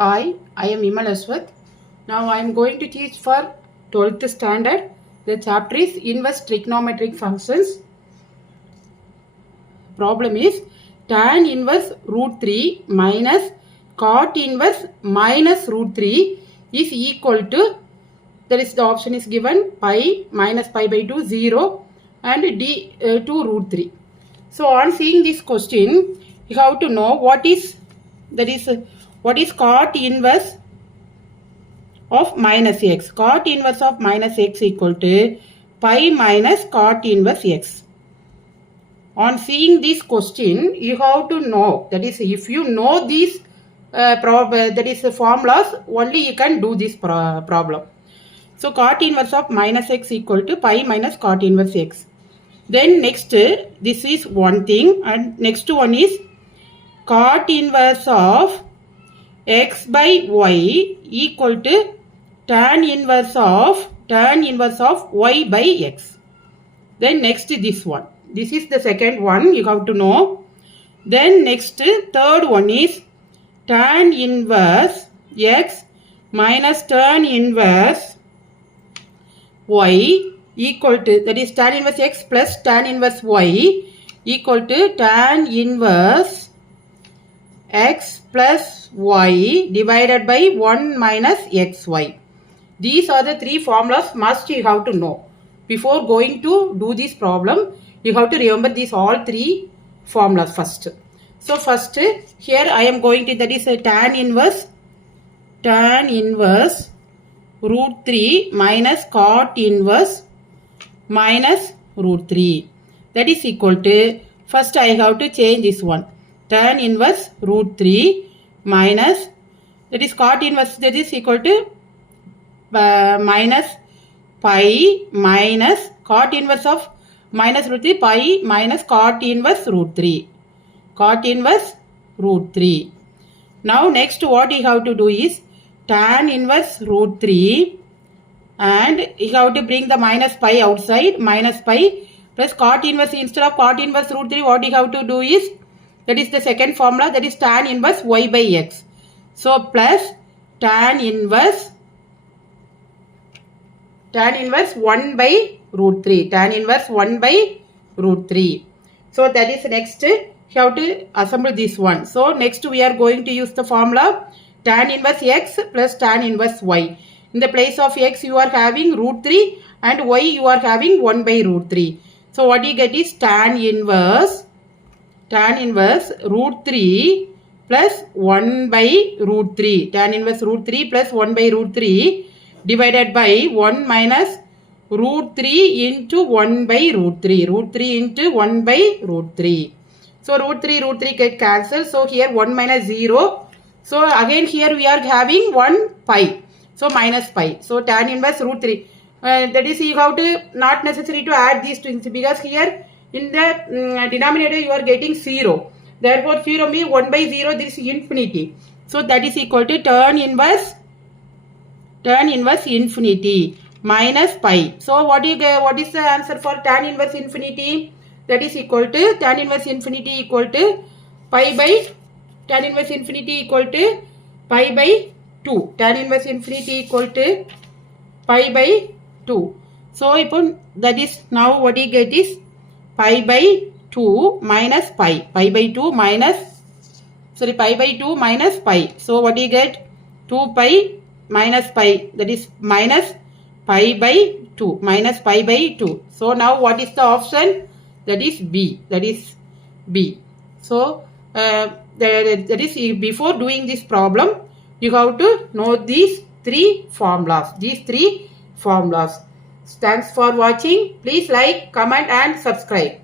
Hi, I am Imal Aswath. Now I am going to teach for 12th standard. The chapter is inverse trigonometric functions. Problem is tan inverse root 3 minus cot inverse minus root 3 is equal to, that is the option is given, pi minus pi by 2 0 and d 2 root 3. So on seeing this question, you have to know what is cot inverse of minus x. Cot inverse of minus x equal to pi minus cot inverse x. On seeing this question, you have to know, that is, if you know these formulas, only you can do this problem. So cot inverse of minus x equal to pi minus cot inverse x. Then next, this is one thing, and next one is cot inverse of x by y equal to tan inverse of y by x. Then next this one. This is the second one you have to know. Then next third one is tan inverse x minus tan inverse y equal to, that is tan inverse x plus tan inverse y equal to tan inverse x plus y divided by 1 minus xy. These are the three formulas must you have to know. Before going to do this problem, you have to remember these all three formulas first. So first here I am going to, that is a tan inverse root 3 minus cot inverse minus root 3. That is equal to, first I have to change this one. Tan inverse root 3 minus, that is cot inverse, that is equal to minus pi minus cot inverse of minus root 3 pi minus cot inverse root 3. Cot inverse root 3. Now next what you have to do is tan inverse root 3 and you have to bring the minus pi outside, minus pi plus cot inverse, instead of cot inverse root 3 what you have to do is, that is the second formula, that is tan inverse y by x. So plus tan inverse 1 by root 3. Tan inverse 1 by root 3. So that is next, you have to assemble this one. So next we are going to use the formula tan inverse x plus tan inverse y. In the place of x you are having root 3 and y you are having 1 by root 3. So what you get is tan inverse root 3 plus 1 by root 3. Tan inverse root 3 plus 1 by root 3 divided by 1 minus root 3 into 1 by root 3. Root 3 into 1 by root 3. So root 3 get cancelled. So here 1 minus 0. So again here we are having 1 pi. So minus pi. So tan inverse root 3. That is, you have to, not necessary to add these things, because here in the denominator you are getting 0. Therefore 0 means 1 by 0, this is infinity. So that is equal to tan inverse infinity minus pi. So what you get, what is the answer for tan inverse infinity? That is equal to tan inverse infinity equal to pi by, tan inverse infinity equal to pi by 2. Tan inverse infinity equal to pi by 2. So that is, now what you get is pi by 2 minus pi. Pi by 2 minus, sorry, pi by 2 minus pi. So what you get? 2 pi minus pi, that is minus pi by 2. Minus pi by 2. So now what is the option? That is B. That is B. So that is, before doing this problem, you have to know these three formulas. Thanks for watching. Please like, comment and subscribe.